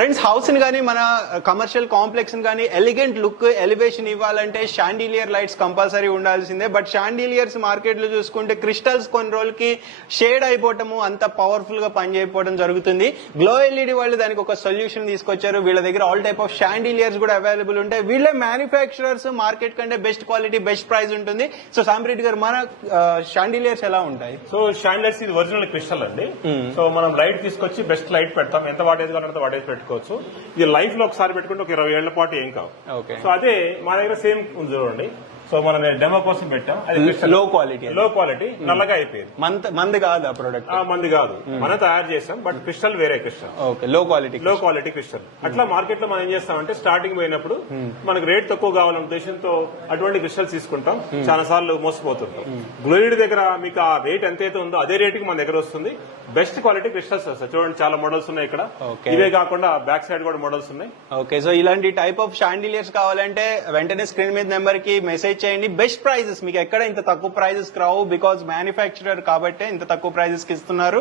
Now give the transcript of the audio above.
Friends house ని కానీ మన కమర్షియల్ కాంప్లెక్స్ ని కానీ ఎలిగెంట్ లుక్ ఎలివేషన్ ఇవ్వాలంటే షాండిలియర్ లైట్స్ కంపల్సరీ ఉండాల్సిందే. బట్ షాండిలియర్స్ మార్కెట్ లో చూసుకుంటే క్రిస్టల్స్ కొన్ని రోజులకి షేడ్ అయిపోవటము అంత పవర్ఫుల్ గా పనిచేయకపోవడం జరుగుతుంది. గ్లో ఎల్ఈడి వాళ్ళు దానికి ఒక సొల్యూషన్ తీసుకొచ్చారు. వీళ్ళ దగ్గర ఆల్ టైప్ ఆఫ్ షాండిలియర్స్ కూడా అవైలబుల్ ఉంటాయి. వీళ్ళే మ్యానుఫ్యాక్చరర్స్, మార్కెట్ కంటే బెస్ట్ క్వాలిటీ బెస్ట్ ప్రైస్ ఉంటుంది. సో సాంబ్రెడ్డి గారు, మన షాండిలియర్స్ ఎలా ఉంటాయి? సో షాండిలియర్స్ ఇది ఒరిజినల్ క్రిస్టల్ అండి. సో మనం లైట్ తీసుకొచ్చి బెస్ట్ లైట్ పెడతాం. ఎంత వాటేజ్ కావాలంటే వాటేజ్ పెట్టుకోవచ్చు. ఇది లైఫ్ లో ఒకసారి పెట్టుకుంటే ఒక 20 ఏళ్ల పాటు ఏం కావు. సో అదే మా దగ్గర సేమ్ ఉంది చూడండి. సో మనం డెమో కోసం పెట్టాం. అది లో క్వాలిటీ నల్లగా అయిపోయింది. మంది కాదు ఆ ప్రొడక్ట్, మంది కాదు, మనం తయారు చేసాం. బట్ క్రిస్టల్ వేరే క్రిస్టల్, లో క్వాలిటీ క్రిస్టల్. అట్లా మార్కెట్ లో మనం ఏం చేస్తామంటే స్టార్టింగ్ పోయినప్పుడు మనకు రేట్ తక్కువ కావాలనే ఉద్దేశంతో అటువంటి క్రిస్టల్స్ తీసుకుంటాం. చాలా సార్లు మోసపోతుంటాం. గ్లోయిడ్ దగ్గర మీకు ఆ రేట్ ఎంతైతే ఉందో అదే రేట్ కి మన దగ్గర వస్తుంది. బెస్ట్ క్వాలిటీ క్రిస్టల్స్ వస్తాయి. చూడండి, చాలా మోడల్స్ ఉన్నాయి ఇక్కడ. ఇవే కాకుండా బ్యాక్ సైడ్ కూడా మోడల్స్ ఉన్నాయి. ఓకే, సో ఇలాంటి టైప్ ఆఫ్ షాండిలియర్స్ కావాలంటే వెంటనే స్క్రీన్ మీద నెంబర్ కి మెసేజ్ చేయండి. బెస్ట్ ప్రైజెస్, మీకు ఎక్కడ ఇంత తక్కువ ప్రైజెస్ రావు. బికాస్ మ్యానుఫ్యాక్చరర్ కాబట్టి ఇంత తక్కువ ప్రైజెస్ కి ఇస్తున్నారు.